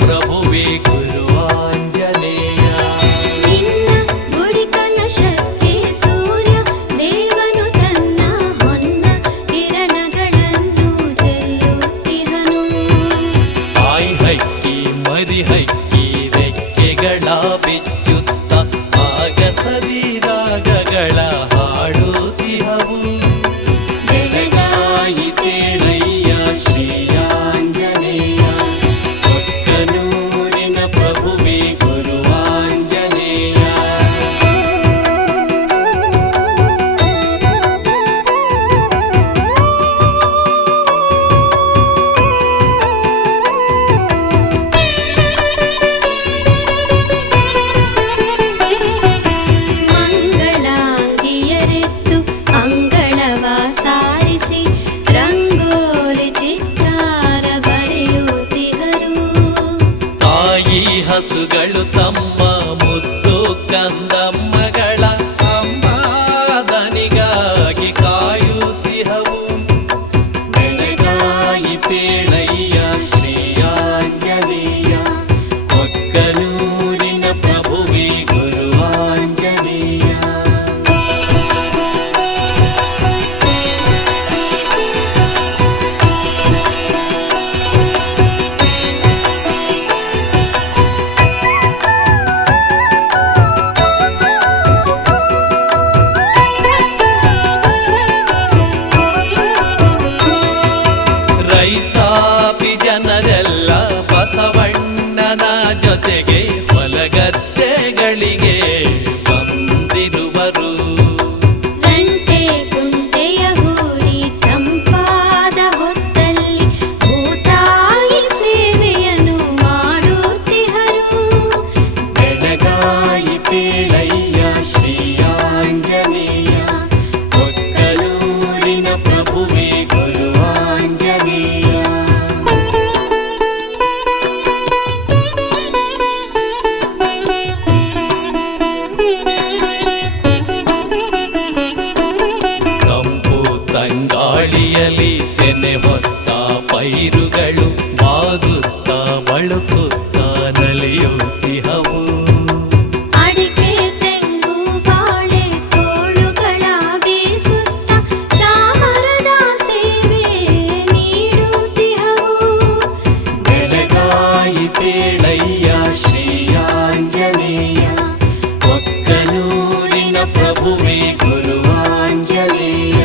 ಪ್ರಭುವೇ ಗುರುವಾಂಜನೇಯ. ನಿನ್ನ ಗುಡಿ ಕಲಶಕ್ಕೆ ಸೂರ್ಯ ದೇವನು ತನ್ನ ಹೊನ್ನ ಕಿರಣಗಳನ್ನು ಚೆಲ್ಲುತ್ತಿಹನು. ಆಯ್ ಹಕ್ಕಿ ಮರಿ ಹಕ್ಕಿ ರೆಕ್ಕೆಗಳ ಬಿಚ್ಚುತ್ತ ಆಗಸದಿ ರಾಗಗಳ ಹಾಡುತ್ತಿಹವು. ಬೆಳಗಾಯಿತೇಳಯ್ಯ ಶ್ರೀಯಾಂಜನೇಯ, ಕೊಕ್ಕನೂರಿನ ಪ್ರಭುವೇ ಗುರುವಾಂಜನೇಯ. ಮಂಗಳಾಂಗಿಯರೆತ್ತು ಅಂಗಳವ ಸಾರಿಸಿ ರಂಗೋಲಿ ಚಿತ್ತಾರ ಬರೆಯುತ್ತಿಹರು. ತಾಯಿ ಹಸುಗಳು ತಮ್ಮ ಮುದ್ದು ಕಂದಮ್ಮಗಳ ಅಂಬಾದನಿಗಾಗಿ ಕಾಯುತ್ತಿಹವು. ಬೆಳಗಾಯಿತೇಳಯ್ಯ ಶ್ರೀಯಾಂಜನೇಯ, ಕೊಕ್ಕನೂರಿನ ಪ್ರಭುವೇ ಗುರುವಾಂಜನೇಯ. ರೈತಾಪಿ ಜನರೆಲ್ಲ ಬಸವಣ್ಣನ ಜೊತೆಗೆ ಹೊಲಗದ್ದೆಗಳಿಗೆ ಬಂದಿರುವರು. ರಂಟೆ ಕುಂಟೆಯ ಹೂಡಿ ತಂಪಾದ ಹೊತ್ತಲ್ಲಿ ಭೂತಾಯಿ ಸೇವೆಯನ್ನು ಮಾಡುತ್ತಿಹರು. ಬೆಳಗಾಯಿತೇಳಯ್ಯ ಶ್ರೀಯಾಂಜನೇಯ, ಕೊಕ್ಕನೂರಿನ ಪ್ರಭುವೇ ಗುರುವಾಂಜನೇಯ. ತಂಪು ತಂಗಾಳಿಯಲಿ ತೆನೆ ಹೊತ್ತ ಪೈರುಗಳು ಬಾಗುತ್ತಾ ಬಳುಕುತ್ತಾ ನಲಿಯುತ್ತಿಹವು. ಅಡಿಕೆ ತೆಂಗು ಬಾಳೆ ತೋಳುಗಳ ಬೀಸುತ್ತ ಚಾಮರದ ಸೇವೆ ನೀಡುತ್ತಿಹವು. ಬೆಳಗಾಯಿತೇಳಯ್ಯ ಶ್ರೀಯಾಂಜನೇಯ, ಕೊಕ್ಕನೂರಿನ ಪ್ರಭುವೇ ಗುರುವಾಂಜನೇಯ.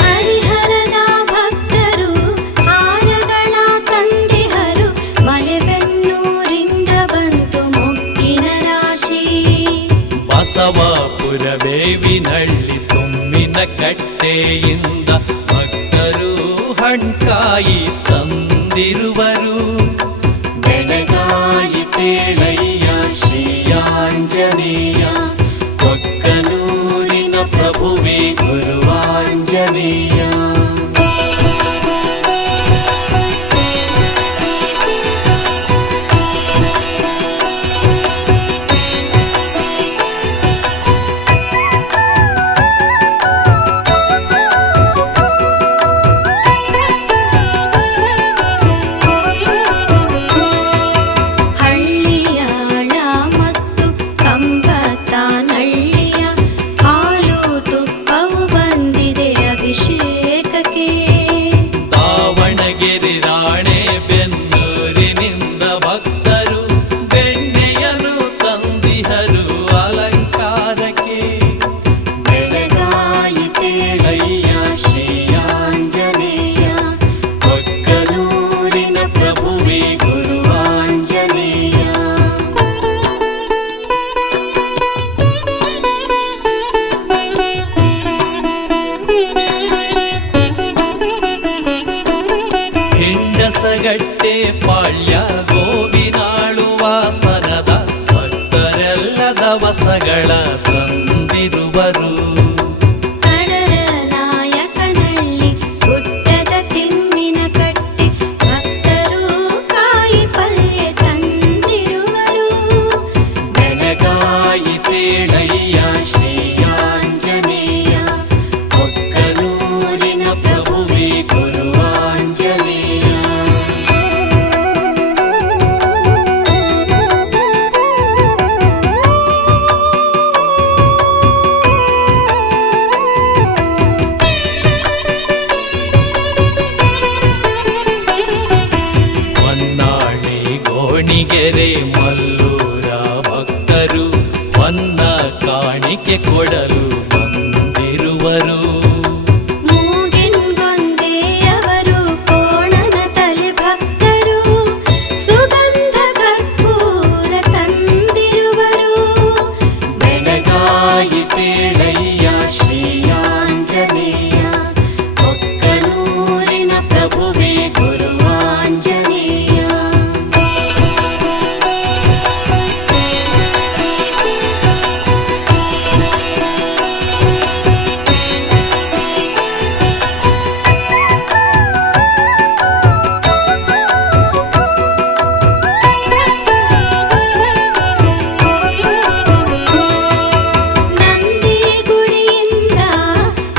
ಹರಿಹರದ ಭಕ್ತರು ಹಾರಗಳ ತಂದಿಹರು. ಮಲೆಬೆನ್ನೂರಿಂದ ಬಂತು ಮೊಗ್ಗಿನ ರಾಶಿ. ಬಸವಾಪುರ ಬೇವಿನಹಳ್ಳಿ ತುಮ್ಮಿನ ಕಟ್ಟೆಯಿಂದ ಭಕ್ತರು ಹಣ್ಕಾಯಿ ತಂದಿರುವರು. ಬೆಳಗಾಯಿತೇಳಯ್ಯ ಶ್ರೀಯಾಂಜನೇಯ, ಕೊಕ್ಕನೂರಿನ ಪ್ರಭುವೇ ಗುರುವಾಂಜನೇಯ. ಹಳ್ಳಿಯಾಳ ಮತ್ತು ಕಂಬತಾನಹಳ್ಳಿಯ ಹಾಲು ತುಪ್ಪವು ಬಂದಿದೆ ಅಭಿಷೇಕಕ್ಕೆ. ದಾವಣಗೆರೆ ರಾಣೆ ಬೆನ್ನೂರಿನಿಂದ ಭಕ್ತರು ಬೆಣ್ಣೆಯನ್ನು ತಂದಿಹರು ಅಲಂಕಾರಕ್ಕೆ. ಬೆಳಗಾಯಿತೇಳಯ್ಯ ಶ್ರೀಯಾಂಜನೇಯ, ಕೊಕ್ಕನೂರಿನ ಪ್ರಭುವೇ ಗುರುವಾಂಜನೇಯ. ಹಿಂಡಸಗಟ್ಟೆ ಪಾಳ್ಯ ಗೋವಿನಾಳು ವಾಸನದ ಭಕ್ತರೆಲ್ಲ ದವಸಗಳ ತಂದಿರುವರು. ಕಡರ ನಾಯಕನಹಳ್ಳಿ ಗುಡ್ಡದ ತಿಮ್ಮಿನ ಕಟ್ಟಿ ಭಕ್ತರು ಕಾಯಿ ಪಲ್ಯ ಗೋಣಿಗೆರೆ ಮಲ್ಲೂರ ಭಕ್ತರು ಹೊನ್ನ ಕಾಣಿಕೆ ಕೊಡಲು ಬಂದಿರುವರು. ಮೂಗಿನ್ಗೊಂದೆಯವರು ಕೋಣನ ತಲೆ ಭಕ್ತರು ಸುಗಂಧ ಕರ್ಪೂರ ತಂದಿರುವರು. ಬೆಳಗಾಯಿತೇಳಯ್ಯ ಶ್ರೀಯಾಂಜನೇಯ ಒಕ್ಕನೂರಿನ ಪ್ರಭುವೇ ಗುರುವಾಂಜನೇಯ. ನಂದಿಗುಡಿಯಿಂದ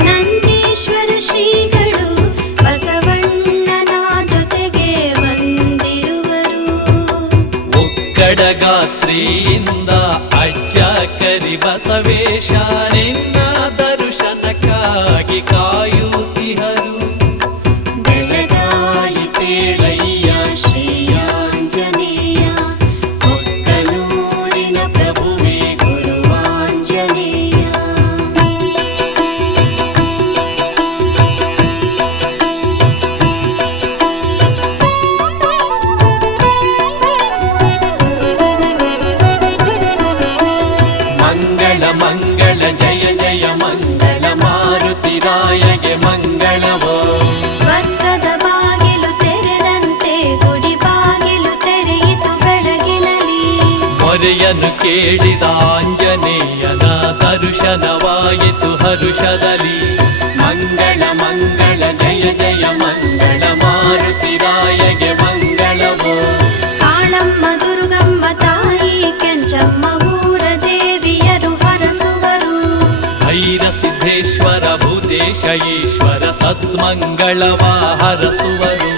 ನಂದೀಶ್ವರ ಶ್ರೀಗಳು ಬಸವಣ್ಣನ ಜೊತೆಗೆ ಬಂದಿರುವರು. ಒಕ್ಕಡಗಾತ್ರಿಯಿಂದ ಅಜ್ಜ ಕರಿ ಬಸವೇಶ ನಿನ್ನ ದರ್ಶನಕ್ಕಾಗಿ ಕಾಯುತ್ತಿಹರು. ಬೆಳಗಾಯಿತೇಳಯ್ಯ ಶ್ರೀಯಾಂಜನೇಯ ಒಕ್ಕನೂರಿನ ಪ್ರಭುವೇ ಗುರುವಾಂಜನೇಯ. ಮಂಗಳ ಮಂಗಳ ಜಯ ಜಯ ಮಂಗಳ ಮಾರುತಿರಾಯಗೆ ಮಂಗಳವೋ. ಸ್ವರ್ಗದ ಬಾಗಿಲು ತೆರೆದಂತೆ ಗುಡಿ ಬಾಗಿಲು ತೆರೆಯಿತು ಬೆಳಗಿನಲ್ಲಿ. ಮೊರೆಯನ್ನು ಕೇಳಿದ ಆಂಜನೇಯನ ದರ್ಶನವಾಯಿತು ಹರುಷದಲ್ಲಿ. ಮಂಗಳ ಮಂಗಳ ಜಯ ಜಯ ಮಂಗಳ ಮಾರುತಿರಾಯಗೆ ಮಂಗಳವೋ. ಕಾಳಮ್ಮ ದುರ್ಗಮ್ಮ ತಾಯಿ ಕೆಂಚಮ್ಮ ಊರ ದೇವಿಯರು ಹರಸುವರು. ಭೈರ ಸಿದ್ಧೇಶ್ವರ ಭೂತೇಶ ಈಶ್ವರ ಸದ್ಮಂಗಳವ ಹರಸುವರು.